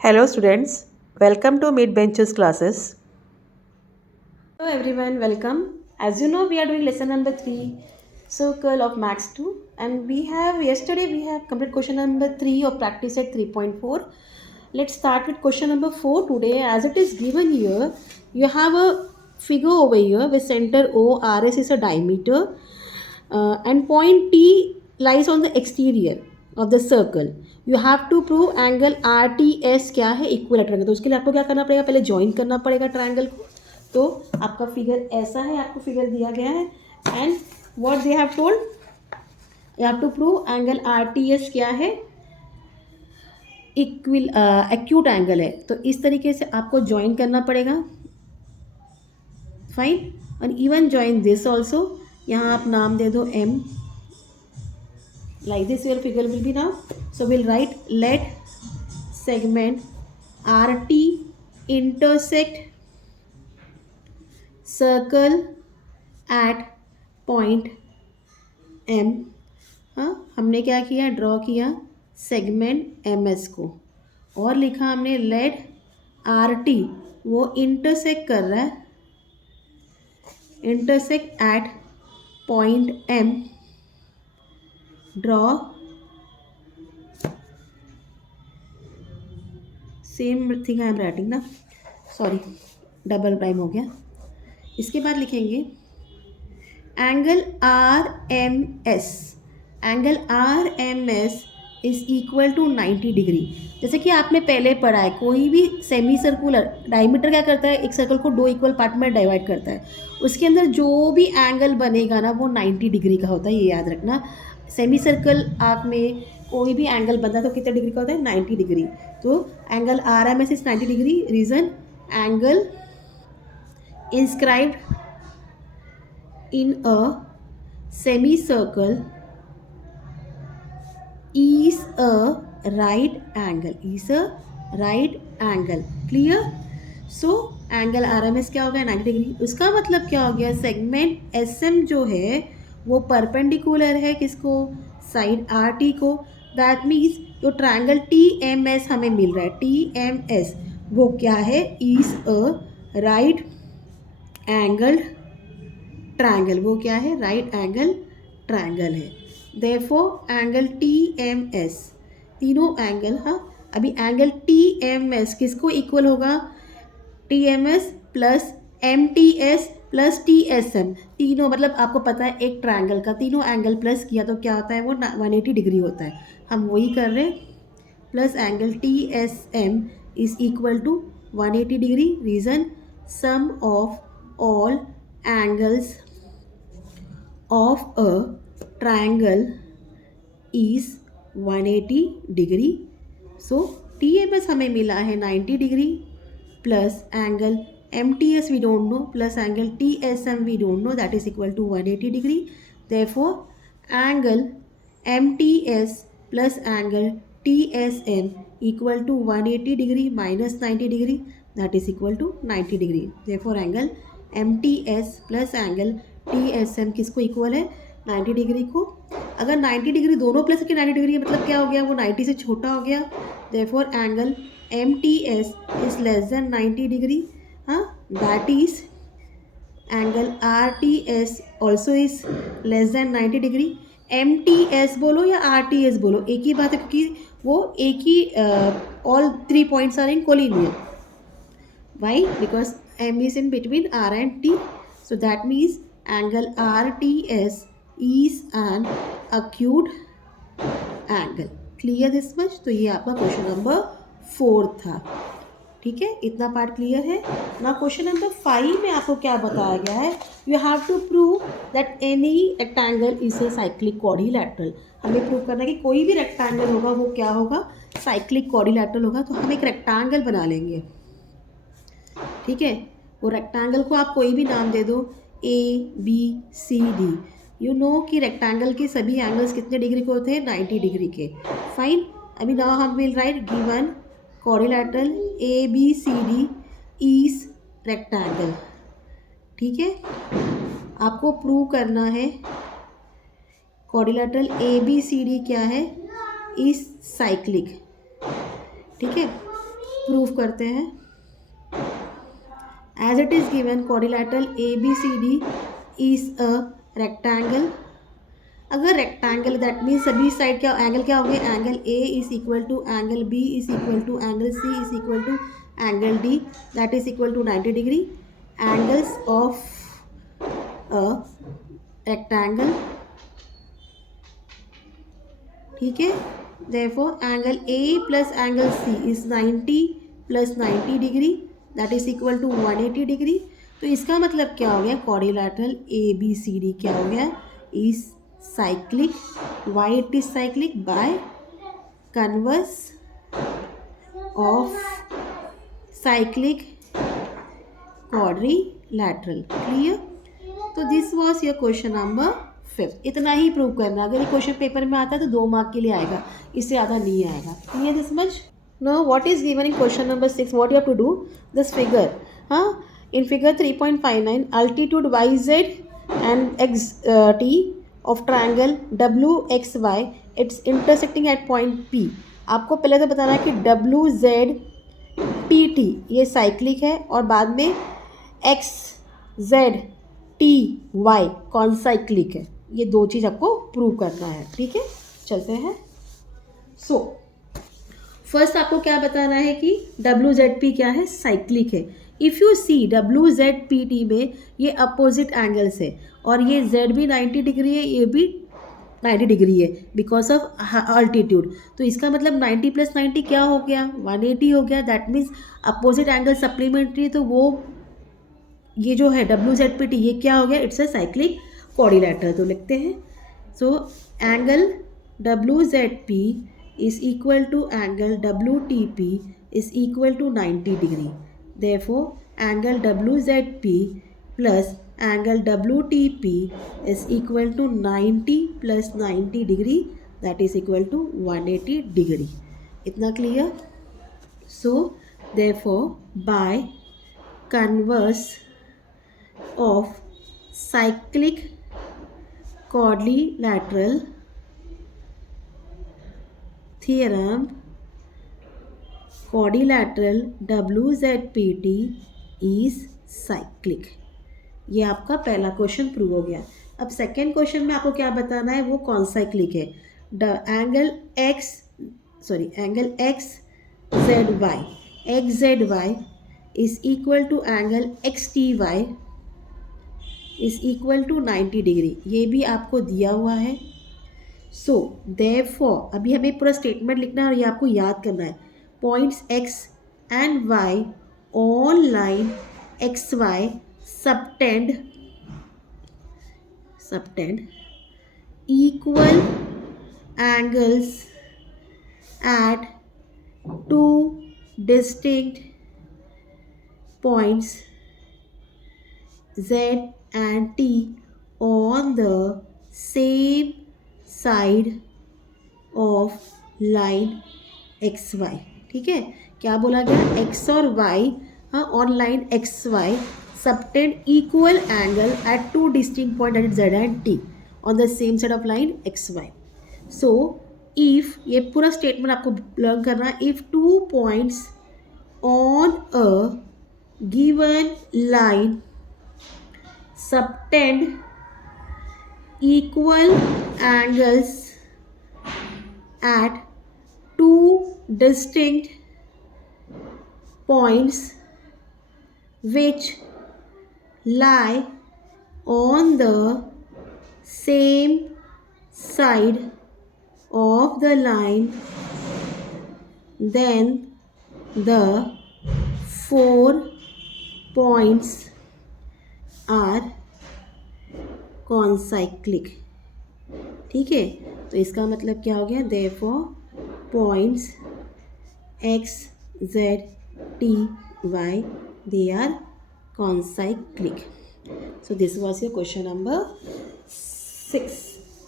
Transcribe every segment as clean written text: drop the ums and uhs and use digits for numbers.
Hello students, welcome to Mid Benches classes. Hello everyone, welcome. As you know, we are doing lesson number 3, Circle of Max 2, and yesterday we have completed question number 3 of practice at 3.4. Let's start with question number 4 today. As it is given here, you have a figure over here with center O, RS is a diameter, and point T lies on the exterior of the circle. You have to prove angle RTS क्या है equilateral, तो उसके लिए आपको क्या करना पड़ेगा, पहले ज्वाइन करना पड़ेगा ट्रायंगल को. तो आपका फिगर ऐसा है, आपको फिगर दिया गया है and what they have told, you have to prove angle RTS क्या है, एक्यूट एंगल है. तो इस तरीके से आपको ज्वाइन करना पड़ेगा. फाइन. और इवन ज्वाइन दिस ऑल्सो. यहाँ आप नाम दे दो M. Like this your figure will be now. So we'll write let segment RT intersect circle at point M. हाँ, हमने क्या किया, ड्रॉ किया सेगमेंट MS को और लिखा हमने लेट RT वो इंटरसेक्ट कर रहा है, intersect at point M. Draw same thing I am writing ना, सॉरी डबल प्राइम हो गया. इसके बाद लिखेंगे angle RMS. Angle RMS is equal to 90 degree. जैसे कि आपने पहले पढ़ा है, कोई भी सेमी सर्कुलर डायमीटर क्या करता है, एक सर्कल को 2 इक्वल पार्ट में डिवाइड करता है. उसके अंदर जो भी एंगल बनेगा ना वो 90 डिग्री का होता है, ये याद रखना. सेमी सर्कल आर्क में कोई भी एंगल बनता है तो कितने डिग्री का होता है, 90 डिग्री. तो angle RMS is 90 degree. Reason, angle inscribed in a semicircle is a right angle, is a right angle. Clear? So angle RMS क्या हो गया, 90 डिग्री. उसका मतलब क्या हो गया, सेगमेंट SM जो है वो परपेंडिकुलर है किसको, साइड RT को. दैट मीन्स जो ट्रायंगल TMS हमें मिल रहा है, TMS वो क्या है, is a right angled triangle. वो क्या है, राइट एंगल ट्रायंगल है. देयरफॉर एंगल TMS, तीनों एंगल, हाँ अभी एंगल TMS किसको इक्वल होगा, TMS plus MTS plus TSM. तीनों मतलब आपको पता है एक ट्रायंगल का तीनों एंगल प्लस किया तो क्या होता है, वो 180 डिग्री होता है. हम वही कर रहे हैं. Plus angle TSM is equal to 180 degree. Reason, sum of all angles of a triangle is 180 degree. So TMS हमें मिला है 90 degree plus angle MTS we don't know plus angle TSM we don't know, that is equal to 180 degree. Therefore angle MTS plus angle TSM equal to 180 degree minus 90 degree, that is equal to 90 degree. Therefore angle MTS plus angle TSM किसको equal है, 90 degree को. अगर 90 degree दोनों plus के 90 degree मतलब क्या हो गया, वो 90 से छोटा हो गया. Therefore angle MTS is less than 90 degree. हाँ, that is angle RTS also is less than 90 degree. MTS बोलो या RTS बोलो एक ही बात है, क्योंकि वो एक ही all 3 points are in collinear. Why? Because M is in between R and T. So that means angle RTS is an acute angle. Clear this much? तो ये आपका क्वेश्चन नंबर 4 था. ठीक है, इतना पार्ट क्लियर है ना. क्वेश्चन नंबर 5 में आपको क्या बताया गया है, you have to prove that any rectangle is a cyclic quadrilateral. हमें प्रूव करना है कि कोई भी रेक्टेंगल होगा वो क्या होगा, साइक्लिक क्वाड्रिलैटरल होगा. तो हम एक रेक्टेंगल बना लेंगे. ठीक है, वो रेक्टेंगल को आप कोई भी नाम दे दो, ABCD. यू नो कि रेक्टेंगल के सभी एंगल्स कितने डिग्री के होते हैं, 90 डिग्री के. फाइन. अभी नाउ हम will write given quadrilateral ABCD is rectangle. ठीक है, आपको प्रूव करना है क्वाड्रिलैटरल ABCD क्या है, इज साइक्लिक. ठीक है, प्रूफ करते हैं। As it is given quadrilateral ABCD is a rectangle. अगर रेक्टेंगल दैट मीन्स सभी साइड क्या एंगल क्या हो गया, angle A is equal to angle B is equal to angle C is equal to angle D that is equal to 90 degree. Angles of a rectangle, ठीक है। Therefore angle A plus angle C is 90 plus 90 degree that is equal to 180 degree. तो इसका मतलब क्या हो गया, quadrilateral ABCD क्या हो गया, is cyclic. Why it is cyclic? By converse of cyclic quadrilateral. Clear? तो this was your question number 5. इतना ही प्रूव करना। अगर ये क्वेश्चन पेपर में आता है तो 2 मार्क के लिए आएगा, इससे ज़्यादा नहीं आएगा। Clear this much? Now what is given in question number 6? What you have to do? This figure. In figure 3.59, altitude YZ and XT of triangle WXY, it's intersecting at point P. आपको पहले तो बताना है कि WZPT ये cyclic है और बाद में XZTY कौन साइक्लिक है। ये 2 चीज़ आपको प्रूव करना है, ठीक है। चलते हैं। सो फर्स्ट आपको क्या बताना है कि WZP क्या है, साइक्लिक है। इफ़ यू सी WZPT में ये अपोजिट एंगल्स है और ये Z भी 90 डिग्री है, ये भी 90 डिग्री है बिकॉज ऑफ अल्टीट्यूड। तो इसका मतलब 90 प्लस 90 क्या हो गया, 180 हो गया। That means opposite angle supplementary, तो वो ये जो है WZPT ये क्या हो गया, इट्स अ साइक्लिक क्वाड्रिलैटरल। तो लिखते हैं। So angle WZP is equal to angle WTP is equal to 90 degree. Therefore, angle WZP plus angle WTP is equal to 90 plus 90 degree, that is equal to 180 degree. इतना clear? So, therefore, by converse of cyclic quadrilateral theorem, quadrilateral WZPT is cyclic. ये आपका पहला question prove हो गया। अब second question में आपको क्या बताना है, वो कौन साइक्लिक है। Angle XZY is equal to angle XTY is equal to 90 degree. ये भी आपको दिया हुआ है। सो देयरफॉर अभी हमें पूरा स्टेटमेंट लिखना है और ये आपको याद करना है। Points X and Y on line XY subtend equal angles at 2 distinct points Z and T on the same side of line XY। ठीक है, क्या बोला गया, X और Y on line XY subtend equal angle at 2 distinct points, that is Z and T on the same side of line XY. So if ये पूरा statement आपको learn करना है। if 2 points on a given line subtend equal angles at 2 distinct points which lie on the same side of the line, then the 4 points are concyclic। ठीक है, तो इसका मतलब क्या हो गया, therefore points X, Z, T, Y they are concyclic. So this was your question number 6.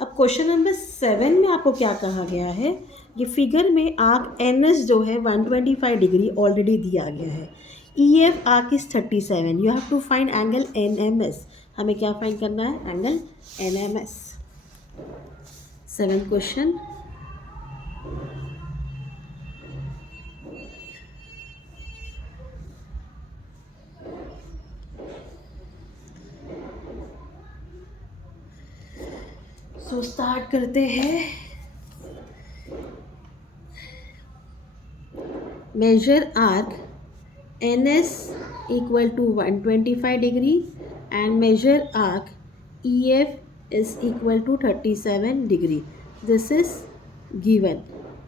अब question number 7 में आपको क्या कहा गया है, ये फिगर में आर्क NS जो है 125 डिग्री ऑलरेडी दिया गया है। EF arc is 37। You have to find angle NMS। हमें क्या फाइंड करना है, angle NMS। 7th question, so start करते हैं. Measure arc NS equal to 125 degree and measure arc EF is equal to 37 degree. This is given.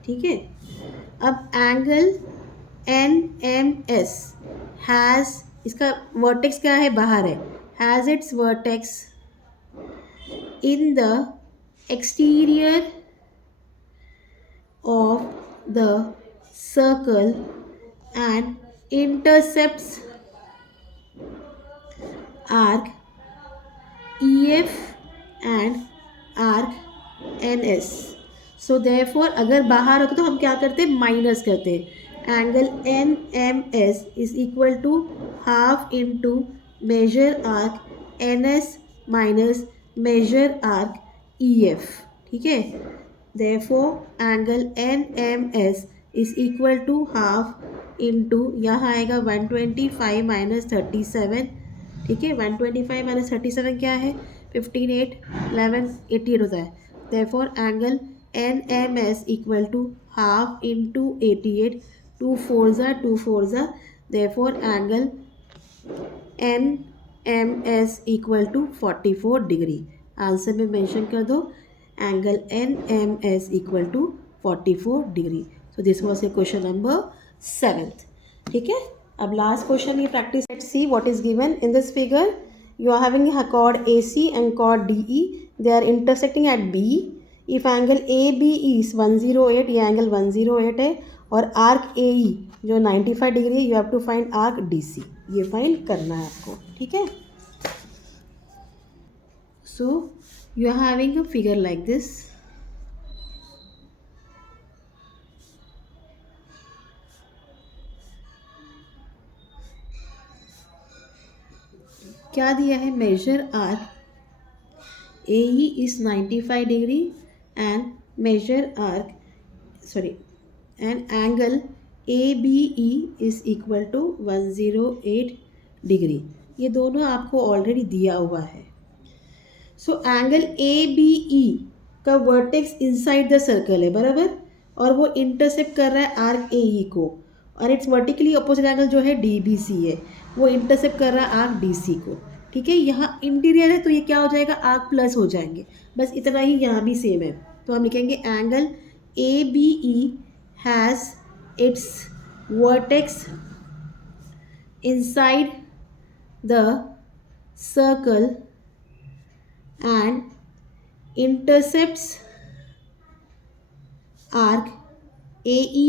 ठीक है. अब angle NMS has, इसका वर्टेक्स क्या है, बाहर है, has its vertex in the exterior of the circle and intercepts arc EF and arc NS. So therefore अगर बाहर होता तो हम क्या करते, माइनस करते. Angle NMS is equal to half into major arc NS minus major arc EF. ठीक है. Therefore angle NMS is equal to half into, यहाँ आएगा 125 माइनस 37. ठीक है. 125 माइनस 37 क्या है, 15, 8, 11, 88 होता है. Therefore angle NMS equal to half into 88. 2 4s are 2 4s are. Therefore angle NMS equal to 44 degree. Answer में मेंशन कर दो angle NMS equal to 44 degree. So this was a question number 7th. ठीक है. अब last question ये practice. Let's see what is given in this figure. You are having a chord AC and chord DE. They are intersecting at B. If angle ABE is 108, ये angle 108 है, और arc AE जो 95 degree है, you have to find arc DC. ये find करना है आपको. ठीक है. So you are having a figure like this. क्या दिया है, major arc AE is 95 degree and measure arc, sorry, and angle ABE is equal to 108 degree. ये दोनों आपको ऑलरेडी दिया हुआ है. सो एंगल ABE का वर्टेक्स इनसाइड द सर्कल है, बराबर, और वो इंटरसेप्ट कर रहा है आर्क AE को, और इट्स वर्टिकली अपोजिट एंगल जो है DBC है, वो इंटरसेप्ट कर रहा है आर्क DC को. ठीक है. यहाँ इंटीरियर है तो ये क्या हो जाएगा, आर्क प्लस हो जाएंगे. बस इतना ही यहाँ भी सेम है. तो हम लिखेंगे angle ABE has its vertex inside the circle and intercepts arc AE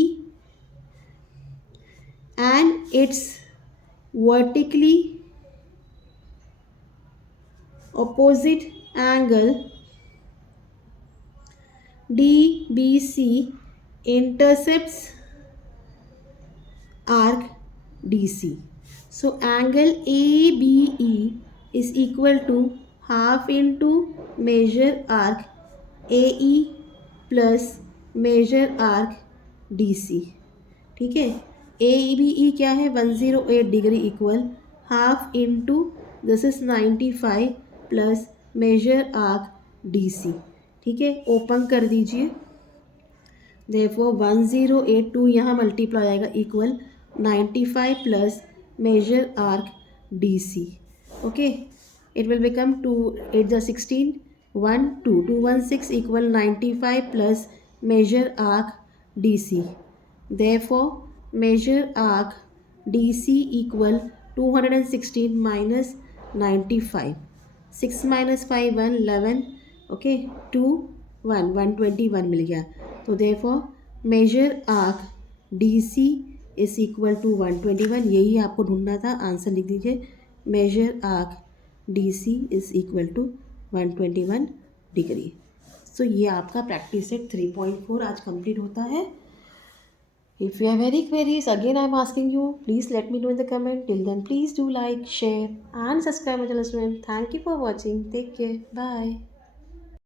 and its vertically opposite angle DBC intercepts arc DC. So angle ABE is equal to half into major arc AE plus major arc DC. ठीक है. ABE क्या है, 108 degree equal half into this is 95 plus major arc DC. ठीक है. Open कर दीजिए. Therefore 1082 यहाँ multiply आएगा equal 95 plus major arc DC. Okay. It will become 2 8 the 16 1 2 216 equal 95 plus measure arc DC. Therefore measure arc DC equal 216 minus 95. 6 minus 5 1 11. Okay. 2 1 121 मिल गया. तो therefore measure arc DC is equal to 121. यही आपको ढूंढना था. Answer लिख दीजिए. measure arc DC is equal to 121 degree. So ये आपका प्रैक्टिस सेट 3.4 आज कंप्लीट होता है. If you have very queries again I am asking you, please let me know in the comment. Till then please do like, share and subscribe my channel. Thank you for watching. Take care. Bye.